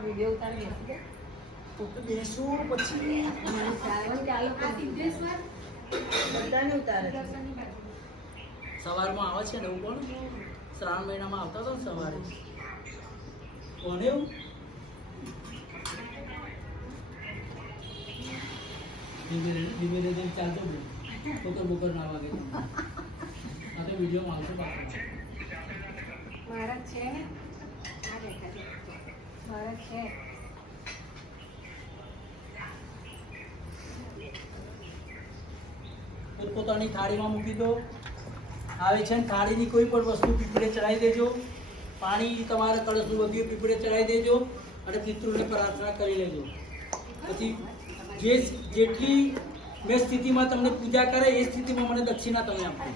Video ઉતારી દે તો બેસું પછી બધાને ઉતારે છે. સવારમાં આવે છે ને એવું કોણ શ્રાવણ મહિનામાં આવતા હતો ને સવારે કોને એવું ધીમે ધીમે ચાલતો બોકર બોકર ના વાગે આ તો વિડીયો આવશે પાછો મારા છે ને મારા છે પોતાની થાળીમાં મૂકી દો આવે છે ને થાળીની કોઈ પણ વસ્તુ પીપળે ચડાવી દેજો પાણી તમારે કળશનું વધ્યું પીપળે ચડાવી દેજો અને પિતૃને પ્રાર્થના કરી લેજો પછી જેટલી મેં સ્થિતિમાં તમને પૂજા કરે એ સ્થિતિમાં મને દક્ષિણા તમે આપો